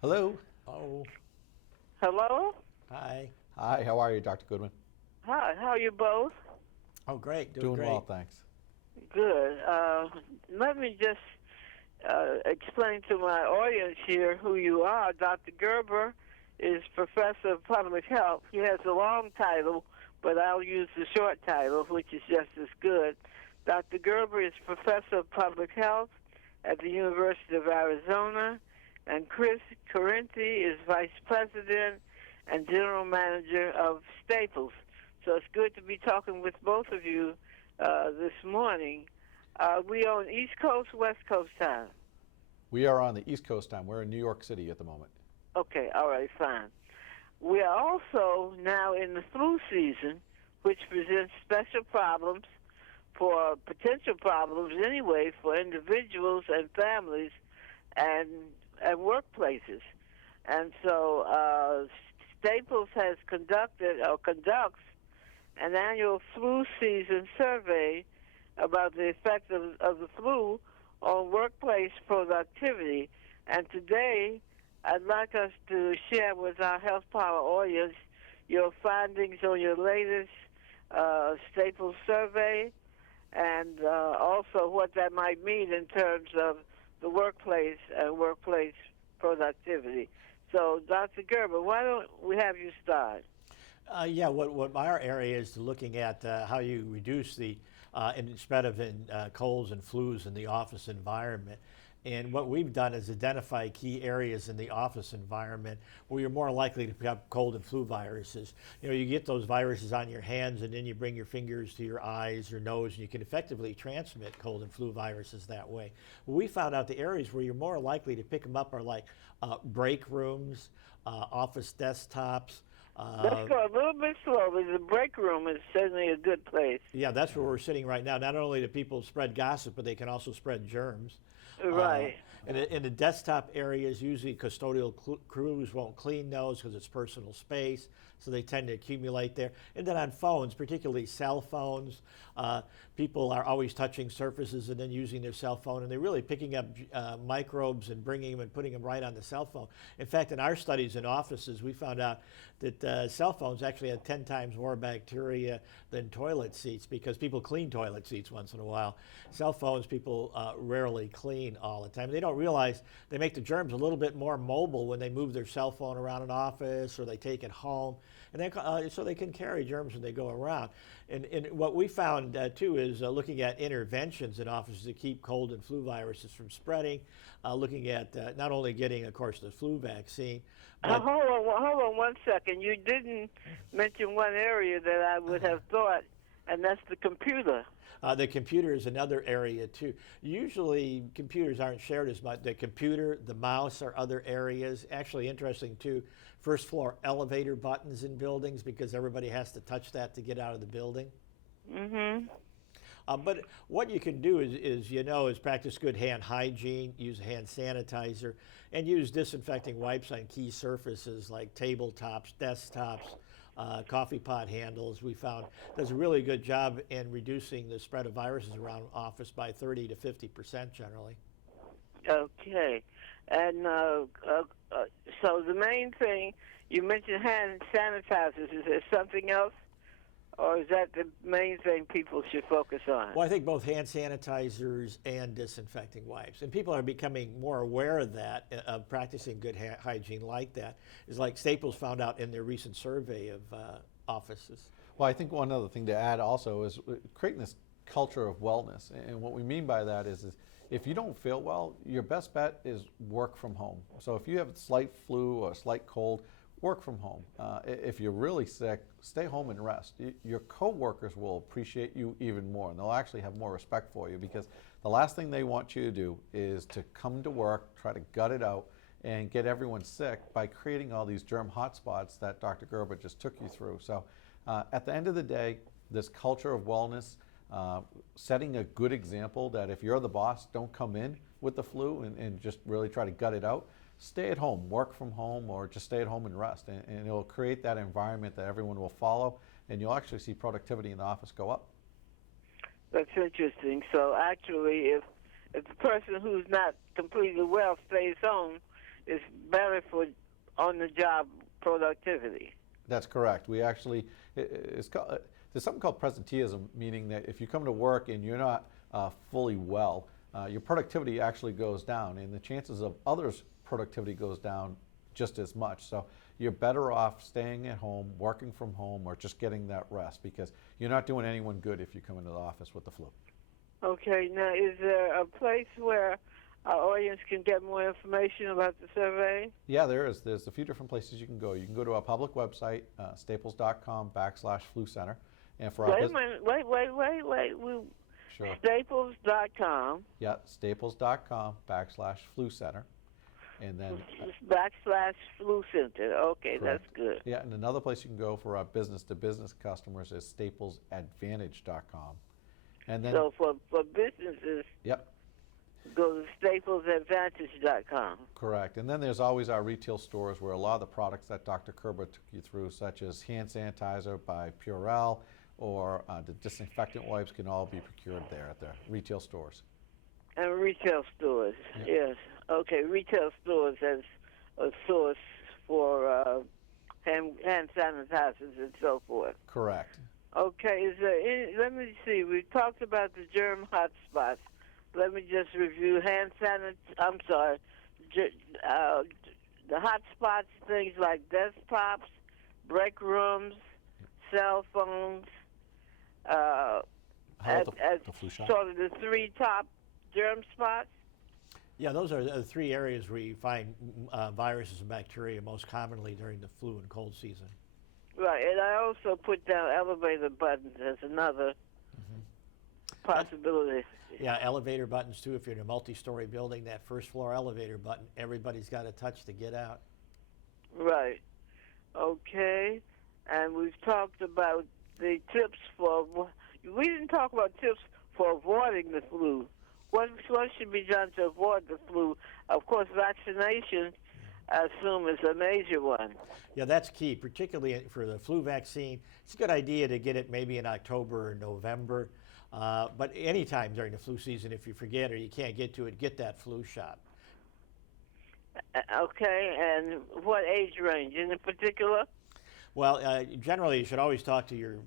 Hello. Oh, Hello? hi. Hi, how are you, Dr. Goodwin? Hi, how are you both? Oh, great. Doing Doing well, great. thanks. Good. Let me just explain to my audience here who you are. Dr. Gerber is Professor of Public Health. He has a long title, but I'll use the short title, which is just as good. Dr. Gerber is Professor of Public Health at the University of Arizona, and Chris Correnti is Vice President and General Manager of Staples. So it's good to be talking with both of you this morning. We on East Coast, West Coast time. We are on the East Coast time. We're in New York City at the moment. Okay, all right, fine. We are also now in the flu season, which presents special problems for potential problems anyway for individuals and families and workplaces. And so Staples has conducted or conducts an annual flu season survey about the effect of the flu on workplace productivity. And today, I'd like us to share with our Health Power audience your findings on your latest Staples survey and also what that might mean in terms of the workplace and workplace productivity. So, Dr. Gerber, why don't we have you start? Yeah, what our area is looking at how you reduce the spread of colds and flus in the office environment. And what we've done is identify key areas in the office environment where you're more likely to pick up cold and flu viruses. You know, you get those viruses on your hands and then you bring your fingers to your eyes or nose and you can effectively transmit cold and flu viruses that way. Well, we found out the areas where you're more likely to pick them up are like break rooms, office desktops. Let's go a little bit slowly. The break room is certainly a good place. Yeah, that's where we're sitting right now. Not only do people spread gossip, but they can also spread germs. Uh, Right. in the desktop areas, usually custodial crews won't clean those because it's personal space, so they tend to accumulate there. And then on phones, particularly cell phones, people are always touching surfaces and then using their cell phone, and they're really picking up microbes and bringing them and putting them right on the cell phone. In fact, in our studies in offices, we found out that cell phones actually had 10 times more bacteria than toilet seats because people clean toilet seats once in a while. Cell phones, people rarely clean all the time. They don't realize they make the germs a little bit more mobile when they move their cell phone around an office or they take it home, and so they can carry germs when they go around. And what we found too is looking at interventions in offices to keep cold and flu viruses from spreading, looking at not only getting, of course, the flu vaccine, but Hold on 1 second. You didn't mention one area that I would have thought, and that's the computer. the computer is another area too. Usually computers aren't shared as much. The computer, the mouse are other areas. Actually interesting too, first floor elevator buttons in buildings because everybody has to touch that to get out of the building. Mm-hmm. But what you can do is practice good hand hygiene, use a hand sanitizer, and use disinfecting wipes on key surfaces like tabletops, desktops, coffee pot handles. We found does a really good job in reducing the spread of viruses around office by 30 to 50% generally. Okay. And so the main thing, you mentioned hand sanitizers. Is there something else? Or is that the main thing people should focus on? Well, I think both hand sanitizers and disinfecting wipes. And people are becoming more aware of that, of practicing good hygiene like that. Is like Staples found out in their recent survey of offices. Well, I think one other thing to add also is creating this culture of wellness. And what we mean by that is if you don't feel well, your best bet is work from home. So if you have a slight flu or a slight cold, work from home. If you're really sick, stay home and rest. Your coworkers will appreciate you even more, and they'll actually have more respect for you because the last thing they want you to do is to come to work, try to gut it out, and get everyone sick by creating all these germ hotspots that Dr. Gerber just took you through. So at the end of the day, this culture of wellness, setting a good example that if you're the boss, don't come in with the flu and just really try to gut it out. Stay at home, work from home, or just stay at home and rest. And it'll create that environment that everyone will follow, and you'll actually see productivity in the office go up. That's interesting. So actually, if the person who's not completely well stays home, is better for on-the-job productivity. That's correct. We actually, there's something called presenteeism, meaning that if you come to work and you're not fully well, your productivity actually goes down, and the chances of others' productivity goes down just as much. So you're better off staying at home, working from home, or just getting that rest, because you're not doing anyone good if you come into the office with the flu. Okay, now is there a place where our audience can get more information about the survey? Yeah, there is. There's a few different places you can go. You can go to our public website, staples.com/flu center. And for our Wait a minute, wait. Sure. Staples.com Yeah, staples.com/flu center. And then, /flu center. Okay, correct. that's good. Yeah, and another place you can go for our business-to-business customers is staplesadvantage.com. And then, So for businesses, yep, go to staplesadvantage.com. correct. And then there's always our retail stores where a lot of the products that Dr. Kerber took you through, such as hand sanitizer by Purell or the disinfectant wipes, can all be procured there at the retail stores. And retail stores, Yeah. yes. Okay, retail stores as a source for hand sanitizers and so forth. Correct. Okay, is there any, let me see, we talked about the germ hotspots. Let me just review the hotspots, things like desktops, break rooms, cell phones, How about as the flu shot? sort of the three top germ spots. Yeah, those are the three areas where you find viruses and bacteria most commonly during the flu and cold season. Right, and I also put down elevator buttons as another possibility. Yeah, elevator buttons too. If you're in a multi-story building, that first floor elevator button, everybody's got to touch to get out. Right. Okay, and we've talked about the tips for. We didn't talk about tips for avoiding the flu. What should be done to avoid the flu? Of course, vaccination, I assume, is a major one. Yeah, that's key, particularly for the flu vaccine. It's a good idea to get it maybe in October or November, but anytime during the flu season, if you forget or you can't get to it, get that flu shot. Okay, and what age range in particular? Well, generally, you should always talk to your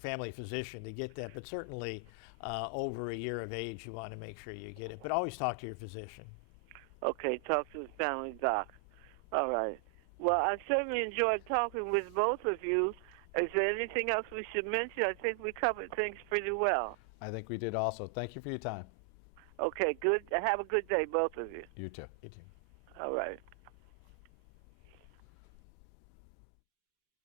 family physician to get that, but certainly over a year of age, you want to make sure you get it. But always talk to your physician. Okay, talk to the family doc. All right. Well, I certainly enjoyed talking with both of you. Is there anything else we should mention? I think we covered things pretty well. I think we did also. Thank you for your time. Okay, good. Have a good day, both of you. You too. You too. All right.